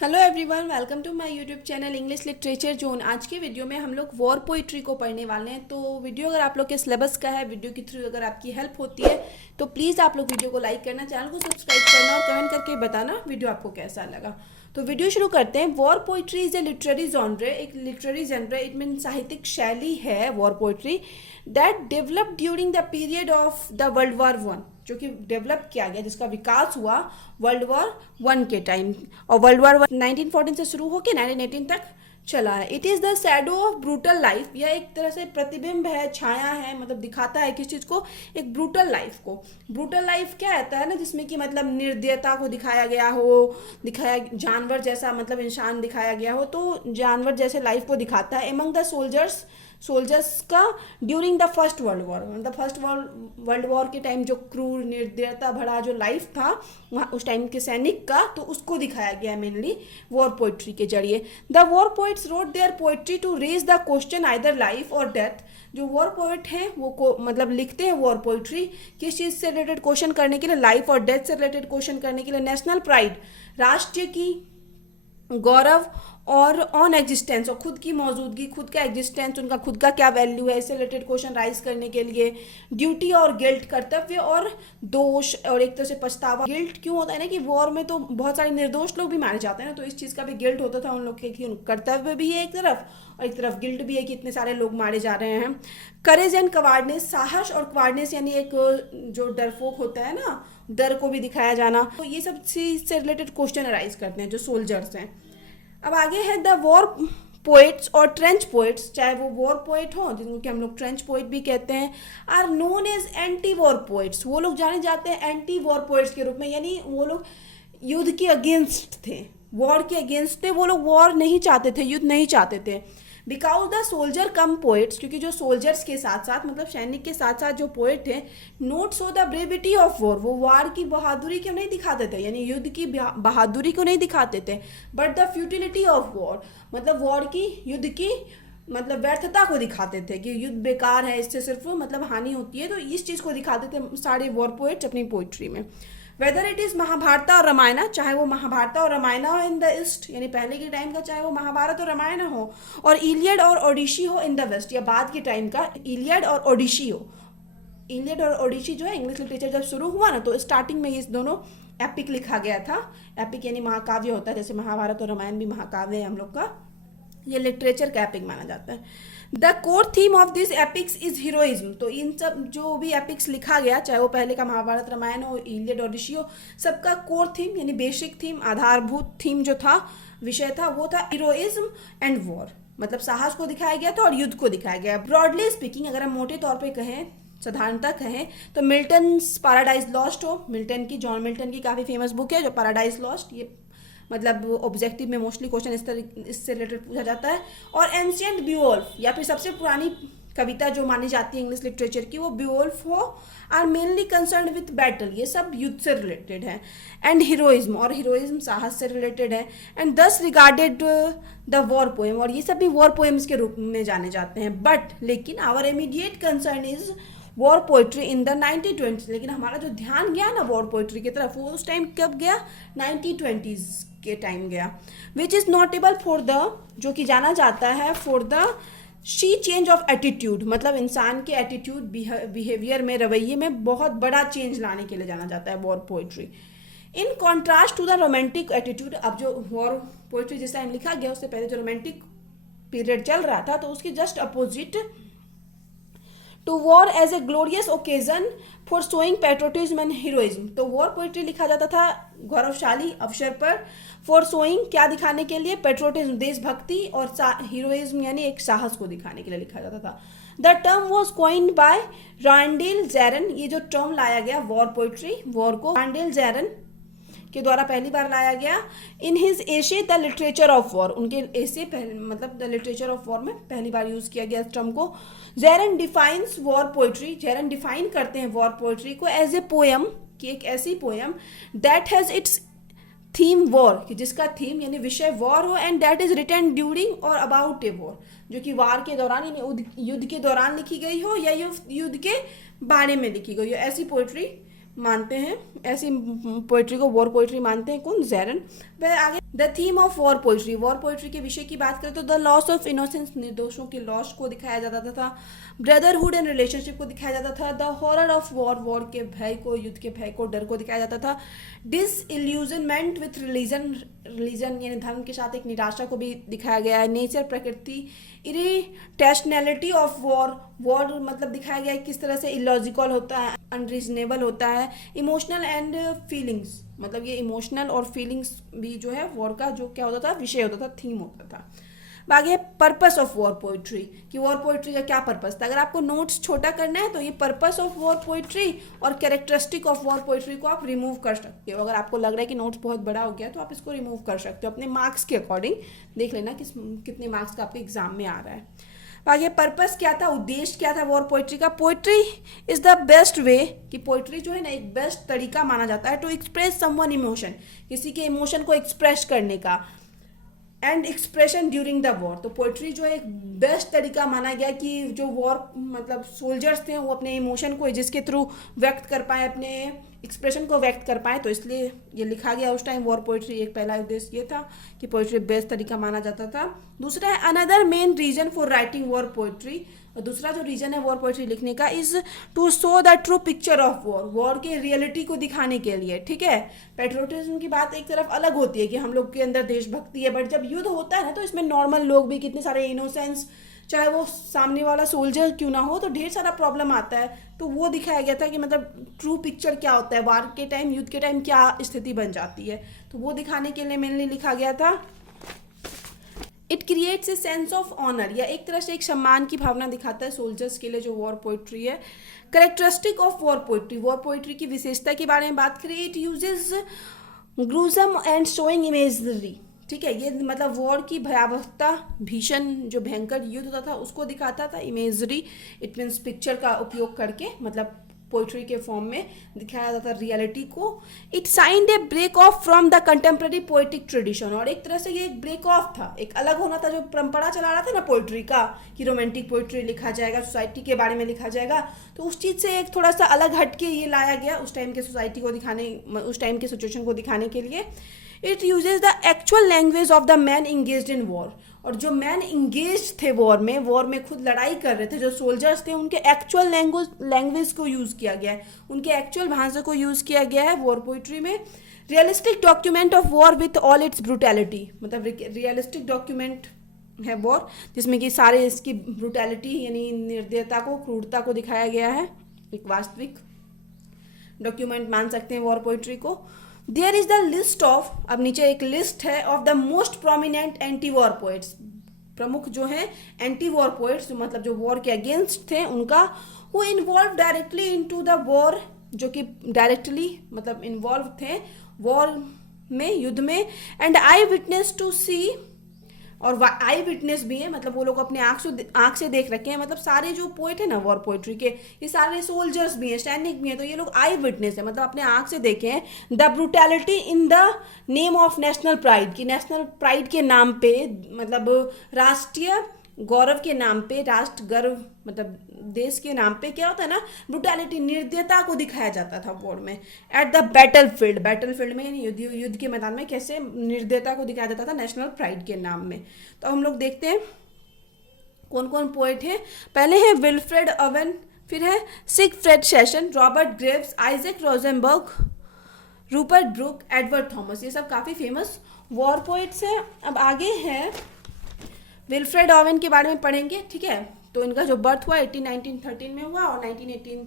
Hello everyone, welcome to my YouTube channel English literature zone. आज के video में हम लोग वॉर पोइट्री को पढ़ने वाले हैं। तो वीडियो अगर आप लोग के सिलेबस का है, वीडियो के थ्रू अगर आपकी हेल्प होती है तो प्लीज़ आप लोग वीडियो को लाइक करना, चैनल को सब्सक्राइब करना और कमेंट करके बताना वीडियो आपको कैसा लगा। तो वीडियो शुरू करते हैं। War poetry is a literary genre, एक लिटरेरी जनर, इट मीन साहित्यिक शैली है war poetry that develop during the period of the world war 1, जो कि डेवलप किया गया, जिसका विकास हुआ वर्ल्ड वॉर 1 के टाइम। और वर्ल्ड वॉर 1914 से शुरू होकर 1918 तक चला है। It is the shadow of brutal life, यह एक तरह से प्रतिबिंब है, छाया है, मतलब दिखाता है किस चीज़ को, एक ब्रूटल लाइफ को। ब्रूटल लाइफ क्या रहता है ना, जिसमें कि मतलब निर्दयता को दिखाया गया हो, दिखाया जानवर जैसा, मतलब इंसान दिखाया गया हो, तो जानवर जैसे लाइफ को दिखाता है। एमंग द सोल्जर्स का during the first world war, मतलब फर्स्ट वर्ल्ड वॉर के टाइम जो क्रूर निर्दयता भरा जो लाइफ था वहाँ उस टाइम के सैनिक का, तो उसको दिखाया गया मेनली वॉर पोइट्री के जरिए। The war poets wrote their poetry to raise the question either life और डेथ। जो वॉर पोइट हैं वो मतलब लिखते हैं वॉर पोइट्री किस चीज़ से रिलेटेड क्वेश्चन करने के लिए, लाइफ और डेथ से रिलेटेड क्वेश्चन करने के लिए। नेशनल प्राइड, राष्ट्र की गौरव, और ऑन एग्जिस्टेंस, और खुद की मौजूदगी, खुद का एग्जिस्टेंस, उनका खुद का क्या वैल्यू है, इससे रिलेटेड क्वेश्चन राइज करने के लिए। ड्यूटी और गिल्ट, कर्तव्य और दोष, और एक तरह से पछतावा। गिल्ट क्यों होता है ना कि वॉर में तो बहुत सारे निर्दोष लोग भी मारे जाते हैं ना, तो इस चीज़ का भी गिल्ट होता था उन लोग के कि कर्तव्य भी है एक तरफ और एक तरफ गिल्ट भी है कि इतने सारे लोग मारे जा रहे हैं। करेज एंड कवार्डनेस, साहस और कवार्डनेस यानी एक जो डरपोक होता है ना, डर को भी दिखाया जाना। तो ये सब चीज़ से रिलेटेड क्वेश्चन राइज करते हैं जो सोल्जर्स हैं। अब आगे है द वॉर पोइट्स और ट्रेंच पोइट्स, चाहे वो वॉर पोइट हो जिनको कि हम लोग ट्रेंच पोइट भी कहते हैं, are known as anti war poets. वो लोग जाने जाते हैं एंटी वॉर पोइट्स के रूप में, यानी वो लोग युद्ध के अगेंस्ट थे, वॉर के अगेंस्ट थे। वो लोग वॉर नहीं चाहते थे, युद्ध नहीं चाहते थे। Because the soldier come poets, क्योंकि जो सोल्जर्स के साथ साथ, मतलब सैनिक के साथ साथ जो पोइट थे, note so the brevity of war, वो वार की बहादुरी क्यों नहीं दिखाते थे, यानी युद्ध की बहादुरी को नहीं दिखाते थे, but the futility of war, मतलब वॉर की, युद्ध की मतलब व्यर्थता को दिखाते थे कि युद्ध बेकार है, इससे सिर्फ मतलब हानि होती है। तो इस चीज़ को दिखाते थे सारे वॉर पोइट्स अपनी पोइट्री में। वेदर इट इज़ महाभारत और रामायण, चाहे वो महाभारत और रामायण हो इन द ईस्ट, यानी पहले के टाइम का, चाहे वो महाभारत और रामायण हो, और इलियड और ओडिसी हो इन द वेस्ट, या बाद के टाइम का इलियड और ओडिसी हो। इलियड और ओडिसी जो है, इंग्लिश लिटरेचर जब शुरू हुआ ना, तो स्टार्टिंग में ये दोनों एपिक लिखा गया था। एपिक यानी महाकाव्य होता है, जैसे महाभारत और रामायण भी महाकाव्य है हम लोग का, ये लिटरेचर का एपिक माना जाता है। The core theme of this epics is heroism. तो इन सब जो भी एपिक्स लिखा गया, चाहे वो पहले का महाभारत रामायण हो, इलियड ओडिसी हो, सबका कोर थीम यानी बेसिक थीम, आधारभूत थीम जो था, विषय था, वो था हीरोइज्म एंड वॉर, मतलब साहस को दिखाया गया था और युद्ध को दिखाया गया। ब्रॉडली स्पीकिंग, अगर हम मोटे तौर पर कहें, साधारणता कहें, तो मिल्टन्स पैराडाइज लॉस्ट हो, मिल्टन की, जॉन मिल्टन की काफ़ी फेमस बुक है जो पैराडाइज लॉस्ट, ये मतलब ऑब्जेक्टिव में मोस्टली क्वेश्चन इससे रिलेटेड पूछा जाता है। और एंशियंट बियोल्फ, या फिर सबसे पुरानी कविता जो मानी जाती है इंग्लिश लिटरेचर की, वो बियोल्फ हो, are mainly concern with battle, ये सब युद्ध से रिलेटेड है। एंड हीरोइज्म, और हीरोइज्म साहस से रिलेटेड है। एंड दस रिगार्डेड द वॉर पोएम, और ये सब भी वॉर पोएम्स के रूप में जाने जाते हैं। बट लेकिन our immediate concern is war poetry in the 1920, लेकिन हमारा जो ध्यान गया ना वॉर पोइट्री की तरफ, वो उस टाइम कब गया, 1920s के टाइम गया। Which is notable for the, जो कि जाना जाता है for the she change of attitude, मतलब इंसान के एटीट्यूड, बिहेवियर में, रवैये में बहुत बड़ा चेंज लाने के लिए जाना जाता है war poetry. In contrast to the romantic attitude, अब जो वॉर पोइट्री जिस टाइम लिखा गया उससे पहले जो रोमांटिक पीरियड चल रहा था, तो उसके just opposite, to war as a glorious occasion for showing patriotism and heroism. तो वॉर पोइट्री लिखा जाता था गौरवशाली अवसर पर, फॉर शोइंग क्या दिखाने के लिए, पेट्रोटिज्म देशभक्ति, और हीरोइज्म यानी एक साहस को दिखाने के लिए लिखा जाता था। The term was coined by Randall Jarrell, ये जो टर्म लाया गया वॉर पोइट्री, वॉर को रांडेल जैरन के द्वारा पहली बार लाया गया। इन हिज एशे द लिटरेचर ऑफ वॉर, उनके एशे मतलब द लिटरेचर ऑफ वॉर में पहली बार यूज किया गया इस टर्म को। जैरन डिफाइंस वॉर पोइट्री, जैरन डिफाइन करते हैं वॉर पोइट्री को एज ए पोएम, कि एक ऐसी poem that has its theme war, कि जिसका थीम यानी विषय वॉर हो, and that is written during और अबाउट ए वॉर, जो कि वार के दौरान यानी युद्ध के दौरान लिखी गई हो या युद्ध के बारे में लिखी गई हो, ऐसी पोइट्री मानते हैं, ऐसी पोइट्री को वॉर पोइट्री मानते हैं कौन, जैरन। वह आगे the theme of war poetry के विषय की बात करें तो द लॉस ऑफ इनोसेंस, निर्दोषों के लॉस को दिखाया जाता था। ब्रदरहुड एंड रिलेशनशिप को दिखाया जाता था। द हॉरर ऑफ वॉर के भय को, युद्ध के भय को, डर को दिखाया जाता था। डिसइल्यूजनमेंट विथ रिलीजन यानी धर्म के साथ एक निराशा को भी दिखाया गया है। नेचर, प्रकृति, इरिटेशनैलिटी ऑफ वॉर मतलब दिखाया गया है किस तरह से इलॉजिकल होता है, अनरीजनेबल होता है। इमोशनल एंड फीलिंग्स, मतलब ये इमोशनल और फीलिंग्स भी जो है वॉर का जो क्या होता था, विषय होता था, थीम होता था। आगे पर्पस ऑफ वॉर पोइट्री, कि वॉर पोइट्री का क्या पर्पस था। अगर आपको नोट्स छोटा करना है तो ये पर्पस ऑफ वॉर पोइट्री और कैरेक्टरिस्टिक ऑफ वॉर पोइट्री को आप रिमूव कर सकते हो। अगर आपको लग रहा है कि नोट्स बहुत बड़ा हो गया तो आप इसको रिमूव कर सकते हो, अपने मार्क्स के अकॉर्डिंग देख लेना कितने मार्क्स का आपके एग्जाम में आ रहा है। आगे पर्पस क्या था, उद्देश्य क्या था वॉर पोइट्री का। Poetry is the best way, कि पोइट्री जो है ना एक बेस्ट तरीका माना जाता है टू एक्सप्रेस समवन इमोशन, किसी के इमोशन को एक्सप्रेस करने का। And expression during the war, तो पोइट्री जो है एक बेस्ट तरीका माना गया कि जो वॉर मतलब सोल्जर्स थे वो अपने इमोशन को जिसके थ्रू व्यक्त कर पाए, अपने एक्सप्रेशन को व्यक्त कर पाए, तो इसलिए ये लिखा गया उस टाइम वॉर पोइट्री। एक पहला उद्देश्य ये था कि पोइट्री बेस्ट तरीका माना जाता था। दूसरा है another main reason for writing war poetry, और दूसरा जो रीजन है वॉर पोइट्री लिखने का is to show the true picture of war के रियलिटी को दिखाने के लिए। ठीक है, पेट्रियोटिज्म की बात एक तरफ अलग होती है कि हम लोग के अंदर देशभक्ति है, बट जब युद्ध होता है ना तो इसमें नॉर्मल लोग भी, कितने सारे इनोसेंस, चाहे वो सामने वाला सोल्जर क्यों ना हो, तो ढेर सारा प्रॉब्लम आता है। तो वो दिखाया गया था कि मतलब ट्रू पिक्चर क्या होता है, वार के टाइम, युद्ध के टाइम क्या स्थिति बन जाती है, तो वो दिखाने के लिए मेनली लिखा गया था। It creates a sense of honour, या एक तरह से एक सम्मान की भावना दिखाता है सोल्जर्स के लिए जो वॉर पोइट्री है। करेक्टरिस्टिक ऑफ वॉर पोइट्री की विशेषता के बारे में बात करें, it uses gruesome and showing imagery. ठीक है, ये मतलब वॉर की भयावहता, भीषण जो भयंकर युद्ध होता था उसको दिखाता था। इमेजरी इट मीन्स पिक्चर का उपयोग करके, मतलब पोइट्री के फॉर्म में दिखाया जाता रियलिटी को। It signed a break off from the contemporary poetic tradition, और एक तरह से ये एक ब्रेक ऑफ था, एक अलग होना था जो परंपरा चला रहा था ना पोइट्री का, कि रोमांटिक पोइट्री लिखा जाएगा, सोसाइटी के बारे में लिखा जाएगा, तो उस चीज़ से एक थोड़ा सा अलग हटके ये लाया गया उस टाइम के सोसाइटी को दिखाने, उस टाइम के सिचुएशन को दिखाने के लिए। It uses the actual language of the man engaged in war, और जो मैन इंगेज थे वॉर में खुद लड़ाई कर रहे थे, जो सोल्जर्स थे, उनके एक्चुअल लैंग्वेज को यूज़ किया गया है, उनके एक्चुअल भाषा को यूज़ किया गया है वॉर पोइट्री में। Realistic document of war with all it's brutality, मतलब रियलिस्टिक डॉक्यूमेंट है वॉर जिसमें कि सारे इसकी ब्रूटैलिटी यानी निर्दयता को, क्रूरता को दिखाया गया है। एक वास्तविक डॉक्यूमेंट मान सकते हैं वॉर पोइट्री को। There is the list of, अब नीचे एक लिस्ट है, of the most prominent anti war poets, प्रमुख जो हैं एंटी वॉर पोइट्स, मतलब जो वॉर के अगेंस्ट थे उनका। Who involve directly into the war, जो कि डायरेक्टली मतलब इन्वॉल्व थे वॉर में, युद्ध में। एंड आई विटनेस टू सी, और आई विटनेस भी है, मतलब वो लोग अपने आँख से देख रखे हैं, मतलब सारे जो पोइट है ना वॉर पोइट्री के, ये सारे सोल्जर्स भी हैं, सैनिक भी हैं, तो ये लोग आई विटनेस है, मतलब अपने आँख से देखे हैं। The brutality in the name of national pride, की नेशनल प्राइड के नाम पे, मतलब राष्ट्रीय गौरव के नाम पे, राष्ट्र गर्व मतलब देश के नाम पे क्या होता है ना, ब्रूटैलिटी, निर्दयता को दिखाया जाता था वॉर में। एट द बैटलफील्ड में यानी युद्ध के मैदान में कैसे निर्दयता को दिखाया जाता था नेशनल प्राइड के नाम में। तो हम लोग देखते हैं कौन कौन पोइट हैं। पहले है विल्फ्रेड ओवन, फिर है Siegfried Sassoon, Robert Graves, Isaac Rosenberg, Rupert Brooke, Edward Thomas, ये सब काफ़ी फेमस वॉर पोइट्स हैं। अब आगे है विल्फ्रेड ओवन के बारे में पढ़ेंगे। ठीक है, तो इनका जो बर्थ हुआ 1913 में हुआ और 1918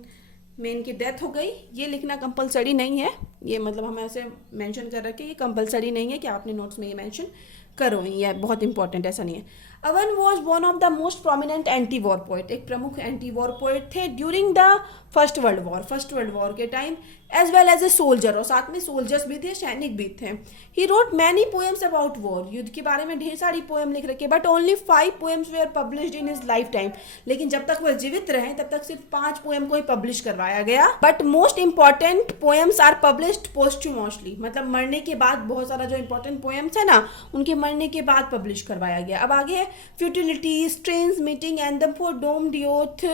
में इनकी डेथ हो गई। ये लिखना कंपलसरी नहीं है, ये मतलब हम ऐसे मेंशन कर रखे, ये कंपलसरी नहीं है कि आप अपने नोट्स में ये मेंशन करो, ये बहुत इंपॉर्टेंट ऐसा नहीं है। Owen was one of the most prominent anti war poet, एक प्रमुख एंटी वॉर पोइट थे during the first world war के time, as well as a soldier, और साथ में सोल्जर्स भी थे, सैनिक भी थे। He wrote many poems about war, युद्ध के बारे में ढेर सारी पोएम लिख रखे, but only 5 poems were published in his lifetime, लेकिन जब तक वह जीवित रहे तब तक सिर्फ 5 पोएम को ही पब्लिश करवाया गया। But most important poems are published posthumously, मतलब मरने के बाद बहुत सारा जो इंपॉर्टेंट पोएम्स है ना उनके मरने के बाद पब्लिश करवाया गया। अब आगे है futility, strange meeting, anthem for doomed youth,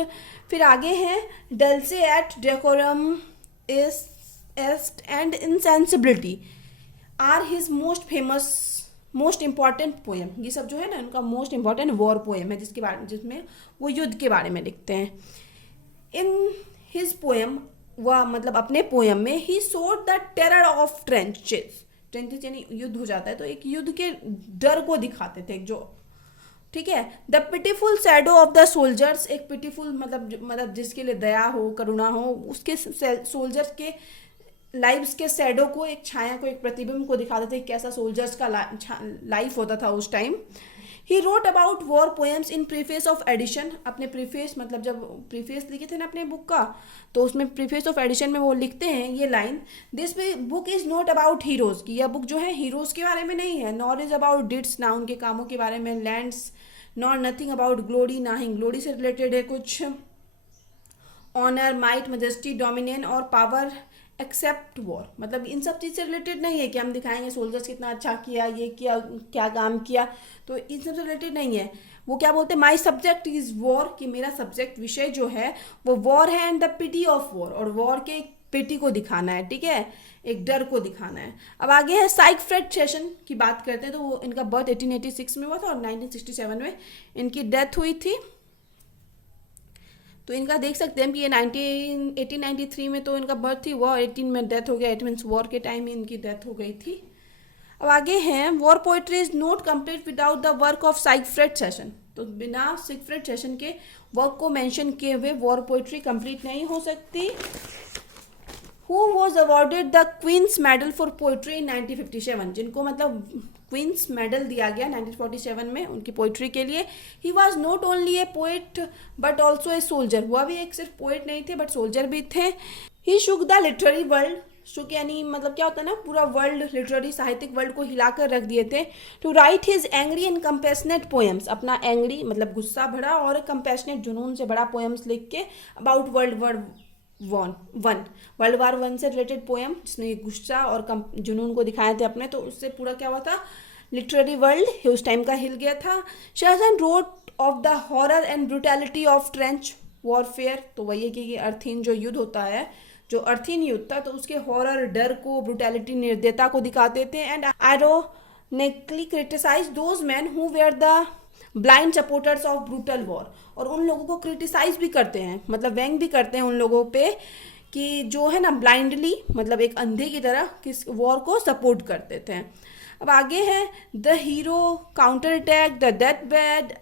फिर आगे है dulce et decorum est and insensibility are his most famous most important poem, ये सब जो है ना उनका मोस्ट इम्पॉर्टेंट वॉर पोएम है, जिसमें वो युद्ध के बारे में लिखते हैं। इन हिज पोएम, वह मतलब अपने पोएम में, ही सोड the terror of trenches, trenches यानी युद्ध हो जाता है तो एक युद्ध के डर को दिखाते थे जो, ठीक है। The pitiful shadow of the soldiers, एक पिटीफुल मतलब जिसके लिए दया हो, करुणा हो, उसके सोल्जर्स के लाइव्स के सैडो को, एक छाया को, एक प्रतिबिंब को दिखाते थे कैसा सोल्जर्स का लाइफ होता था उस time. He wrote about war poems in preface of edition, अपने प्रीफेस मतलब जब प्रीफेस लिखे थे ना अपने बुक का, तो उसमें प्रीफेस ऑफ एडिशन में वो लिखते हैं ये line, this book is not about heroes, की यह बुक जो है हीरोज के बारे में नहीं है, नॉर इज अबाउट डिड्स, ना उनके कामों के बारे में, lands, nor nothing about glory, ना ही ग्लोरी से रिलेटेड है कुछ, ऑनर, माइट, मजेस्टी, डोमिनियन और पावर एक्सेप्ट वॉर, मतलब इन सब चीज़ से रिलेटेड नहीं है कि हम दिखाएंगे सोल्जर्स कितना अच्छा किया, ये किया, क्या काम किया, तो इन सब से रिलेटेड नहीं है। वो क्या बोलते हैं, माई सब्जेक्ट इज वॉर, कि मेरा सब्जेक्ट विषय जो है वो वॉर है, and the pity of war, और वॉर के एक पिटी को दिखाना है, ठीक है, एक डर को दिखाना है। अब आगे है साइगफ्रेड सेशन की बात करते हैं, तो वो इनका बर्थ 1886 में हुआ था और 1967 में इनकी डेथ हुई थी। तो इनका देख सकते हैं कि ये 1893 में तो इनका बर्थ थी, वॉर 18 में डेथ हो गया, इट मीन्स वॉर के टाइम ही इनकी डेथ हो गई थी। अब आगे हैं, war poetry is not complete without the work of Siegfried Sassoon, तो बिना साइगफ्रेड सेशन के वर्क को मेंशन किए हुए वॉर पोइट्री कंप्लीट नहीं हो सकती। Who was awarded the Queen's medal for poetry in 1957, जिनको मतलब क्वींस मेडल दिया गया 1947 में उनकी पोइट्री के लिए। He was not only a poet but also a soldier, वह भी एक सिर्फ पोइट नहीं थे बट सोल्जर भी थे। ही शुक द लिटरेरी वर्ल्ड, शुक यानी मतलब क्या होता है ना, पूरा वर्ल्ड, लिटरेरी साहित्यिक वर्ल्ड को हिलाकर रख दिए थे। To write his angry and compassionate poems, अपना एंग्री मतलब गुस्सा भरा और कंपैशनेट जुनून से बड़ा पोएम्स लिख के अबाउट वर्ल्ड वार वन से रिलेटेड पोएम, जिसने गुस्सा और जुनून को दिखाए थे अपने, तो उससे पूरा क्या हुआ था, लिटरेरी वर्ल्ड उस टाइम का हिल गया था। शहजान wrote of the horror and brutality of trench warfare, तो वही है कि अर्थहीन जो युद्ध होता है, जो अर्थहीन युद्ध था, तो उसके हॉरर, डर को, ब्रुटैलिटी, निर्दयता को दिखाते थे। And ironically criticize those man who were the blind supporters of brutal war, और उन लोगों को क्रिटिसाइज भी करते हैं, मतलब व्यंग भी करते हैं उन लोगों पे कि जो है ना ब्लाइंडली मतलब एक अंधे की तरह किस वॉर को सपोर्ट करते थे। अब आगे है, the hero, counter attack, the death bed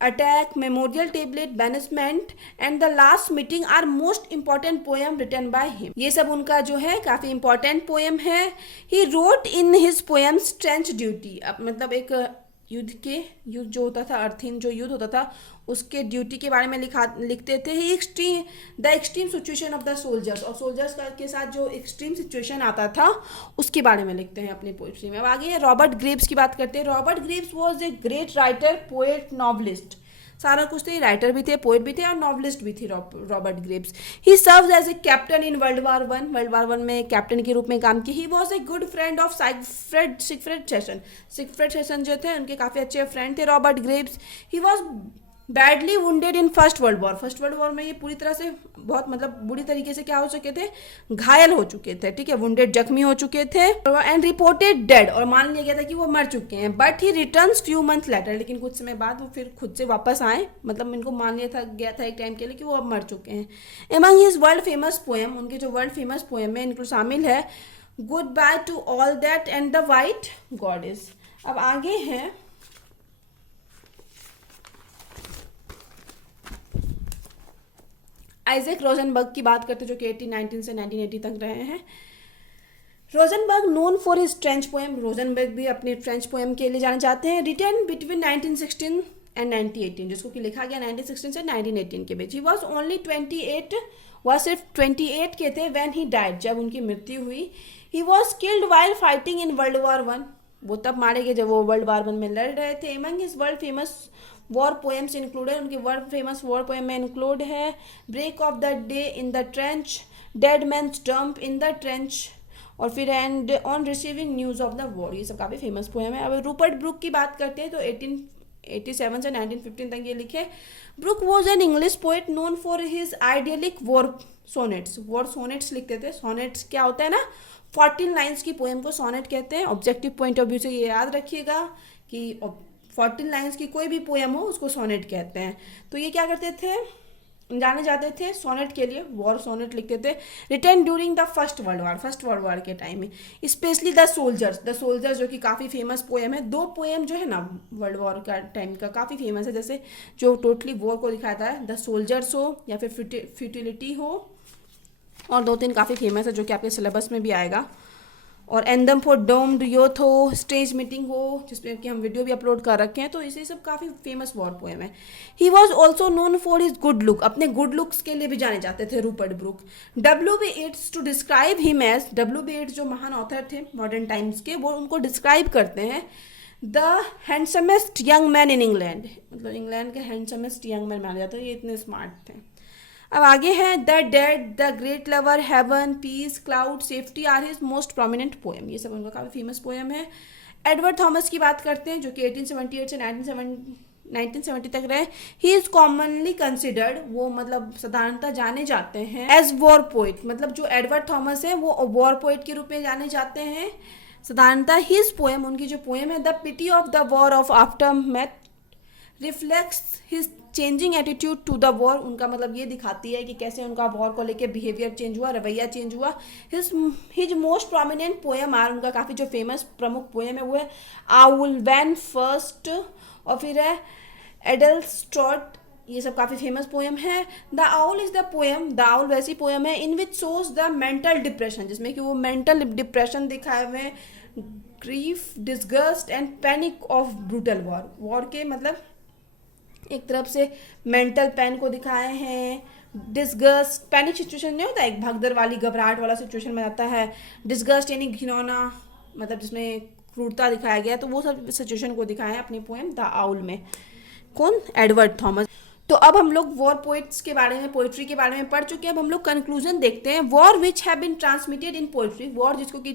attack, memorial tablet, banishment and the last meeting are most important poem written by him, ये सब उनका जो है काफ़ी इंपॉर्टेंट पोएम है। He wrote in his poems trench duty, अब मतलब एक युद्ध जो होता था, अर्थहीन जो युद्ध होता था उसके ड्यूटी के बारे में लिखते थे। He the extreme situation of the soldiers, और सोल्जर्स के साथ जो एक्सट्रीम सिचुएशन आता था उसके बारे में लिखते हैं अपनी पोइट्री में। अब आगे रॉबर्ट ग्रेव्स की बात करते हैं। Robert Graves was a great writer, poet, novelist, सारा कुछ थे, राइटर भी थे, पोएट भी थे और नॉवलिस्ट भी थे Robert Graves. He serves as a captain in world war one में कैप्टन के रूप में काम किया। He was a good friend of Siegfried Sassoon जो थे उनके काफ़ी अच्छे फ्रेंड थे Robert Graves. He was badly wounded in first world war में ये पूरी तरह से बहुत मतलब बुरी तरीके से क्या हो चुके थे, घायल हो चुके थे, ठीक है, वुंडेड, जख्मी हो चुके थे, एंड रिपोर्टेड डेड, और मान लिया गया था कि वो मर चुके हैं। But he returns few month later, लेकिन कुछ समय बाद वो फिर खुद से वापस आए, मतलब इनको मान लिया गया था एक टाइम के लिए कि वो अब मर चुके हैं। Among his world famous poem, उनके जो वर्ल्ड फेमस पोएम में इनको शामिल है good by two all that and the white goddess. अब आगे है आइजैक रोजनबर्ग की बात करते जो कि 1819 से 1980 तक रहे हैं। Rosenberg known for his French poem, Rosenberg भी अपने फ्रेंच पोएम के लिए जाने जाते हैं। रिटन बिटवीन 1916 एंड 1918, जिसको कि लिखा गया 1916 से 1918 के बीच। ही वॉज ओनली 28, वह सिर्फ 28 के थे व्हेन ही डाइड, जब उनकी मृत्यु हुई। He was killed while fighting in world war one, वो तब मारे गए जब वो वर्ल्ड वार वन में लड़ रहे थे। Among his world famous war poems included, उनके वर्ल्ड फेमस वॉर पोएम में इंक्लूड है break of the day in the trench, dead man's dump in the trench, और फिर and on receiving news of the war, ये सब काफ़ी famous poem है। अब रूपर्ट ब्रुक की बात करते हैं तो 1887 से 1915 तक ये लिखे। Brooke was an English poet known for his idyllic war sonnets. War sonnets लिखते थे। सोनेट्स क्या होता है ना, 14 लाइन्स की पोएम को सोनेट कहते हैं। ऑब्जेक्टिव पॉइंट ऑफ व्यू से ये याद रखिएगा कि 14 लाइन्स की कोई भी पोएम हो उसको सोनेट कहते हैं। तो ये क्या करते थे, जाने जाते थे सोनेट के लिए, वॉर सोनेट लिखते थे। Written during the first world war के टाइम में, स्पेशली द सोल्जर्स जो कि काफ़ी फेमस पोएम है। 2 पोएम जो है ना वर्ल्ड वॉर का टाइम का काफ़ी फेमस है, जैसे जो टोटली वॉर को दिखाता है, द सोल्जर्स हो या फिर फ्यूटिलिटी हो, और 2-3 काफ़ी फेमस है जो कि आपके सिलेबस में भी आएगा। और एंथम फॉर डोम्ड यूथ हो, स्टेज मीटिंग हो, जिसमें कि हम वीडियो भी अपलोड कर रखे हैं। तो इसे सब काफ़ी फेमस वॉर पोएम है। He was also known for his good look, अपने गुड लुक्स के लिए भी जाने जाते थे Rupert Brooke. W.B. Yeats to describe him as, W.B. Yeats जो महान ऑथर थे मॉडर्न टाइम्स के, वो उनको डिस्क्राइब करते हैं the हैंडसमेस्ट young man in England, मतलब इंग्लैंड के हैंडसमेस्ट यंग मैन माना जाता है, ये इतने स्मार्ट थे। अब आगे है the dead, the great lover, heaven, peace, cloud, safety are his most prominent poem. ये सब उनका काफ़ी फेमस पोएम है। एडवर्ड थॉमस की बात करते हैं जो कि 1878 से 1970 तक रहे। ही इज़ कॉमनली कंसिडर्ड, वो मतलब साधारणतः जाने जाते हैं एज वॉर पोइट, मतलब जो एडवर्ड थॉमस है वो वॉर पोइट के रूप में जाने जाते हैं साधारणतः। हिज पोएम, उनकी जो पोएम है the pity of the war of aftermath, reflects his changing attitude to the war, उनका मतलब ये दिखाती है कि कैसे उनका वॉर को लेके बिहेवियर चेंज हुआ, रवैया चेंज हुआ। His most prominent poem are, उनका काफ़ी जो फेमस प्रमुख पोएम है वो है आउल, वैन फर्स्ट, और फिर है एडल स्ट्रॉट, ये सब काफ़ी फेमस पोएम है। The owl is the poem, the owl वैसी पोएम है in which shows the mental depression, जिसमें कि वो मेंटल डिप्रेशन दिखाए हुए हैं, grief, disgust and panic of brutal war, war के मतलब एक तरफ से मेंटल पेन को दिखाए हैं, डिस्गस्ट, पैनिक सिचुएशन नहीं होता, एक भगदड़ वाली घबराहट वाला सिचुएशन में आता है, डिस्गस्ट यानी घिनौना, मतलब जिसमें क्रूरता दिखाया गया, तो वो सब सिचुएशन को दिखाया है अपनी पोएम द आउल में। कौन? Edward Thomas. तो अब हम लोग वॉर पोइट्स के बारे में, पोइट्री के बारे में पढ़ चुके हैं। अब हम लोग कंक्लूजन देखते हैं। War which have been transmitted in poetry, war जिसको कि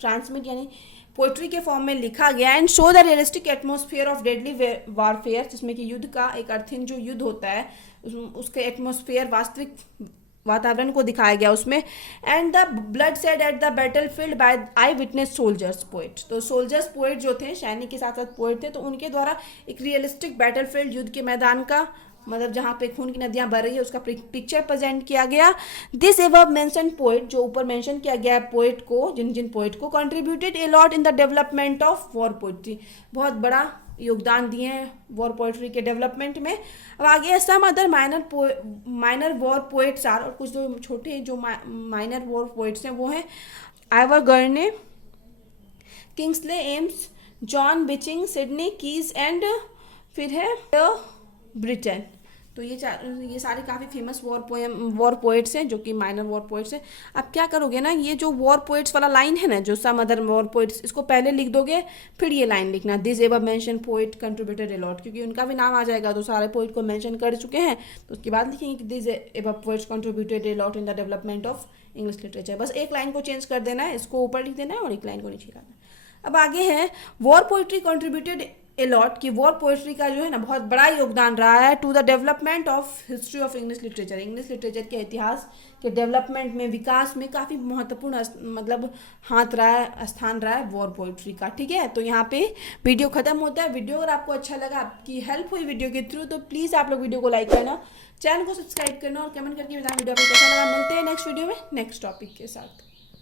ट्रांसमिट यानी पोइट्री के फॉर्म में लिखा गया, and show the realistic atmosphere of deadly warfare, जिसमें कि युद्ध का एक अर्थिन जो युद्ध होता है उसके एटमॉस्फेयर, वास्तविक वातावरण को दिखाया गया उसमें। And the blood said at the battle field by eye witness soldiers poet, तो सोल्जर्स पोइट जो थे, सैनिक के साथ साथ पोइट थे, तो उनके द्वारा एक रियलिस्टिक बैटल फील्ड, युद्ध के मैदान का, मतलब जहाँ पे खून की नदियाँ बह रही है, उसका पिक्चर प्रेजेंट किया गया। दिस एबव मेंशन पोइट, जो ऊपर मेंशन किया गया पोइट को, जिन पोइट को contributed a lot in the development of war poetry, बहुत बड़ा योगदान दिए हैं वॉर पोइट्री के डेवलपमेंट में। अब आगे some other minor war poets are, और कुछ जो छोटे जो माइनर वॉर पोइट्स हैं वो हैं आइवर गर्ने, Kingsley AIIMS, John bitching, Sydney keys and फिर है ब्रिटेन। तो ये सारे काफ़ी फेमस वॉर पोइट्स हैं जो कि माइनर वॉर पोइट्स हैं। अब क्या करोगे ना, ये जो वॉर पोइट्स वाला लाइन है ना, जो सम अदर वॉर पोइट्स, इसको पहले लिख दोगे, फिर ये लाइन लिखना this ever mention poet contributed a lot, क्योंकि उनका भी नाम आ जाएगा, तो सारे पोइट को मेंशन कर चुके हैं, तो उसके बाद लिखेंगे कि this ever poets contributed a lot in the development of English literature. बस एक लाइन को चेंज कर देना है, इसको ऊपर लिख देना है और एक लाइन को नीचे लाना है। अब आगे है war poetry contributed a lot, की वॉर पोइट्री का जो है ना बहुत बड़ा योगदान रहा है to the development of history of English literature, English literature के इतिहास के डेवलपमेंट में, विकास में काफ़ी महत्वपूर्ण मतलब हाथ रहा है, स्थान रहा है वॉर पोइट्री का। ठीक है, तो यहाँ पे वीडियो खत्म होता है। वीडियो अगर आपको अच्छा लगा, आपकी हेल्प हुई वीडियो के थ्रू, तो प्लीज़ आप लोग वीडियो को लाइक करना, चैनल को सब्सक्राइब करना और कमेंट करके बताना वीडियो आपको कैसा लगा। मिलते हैं नेक्स्ट वीडियो में नेक्स्ट टॉपिक के साथ।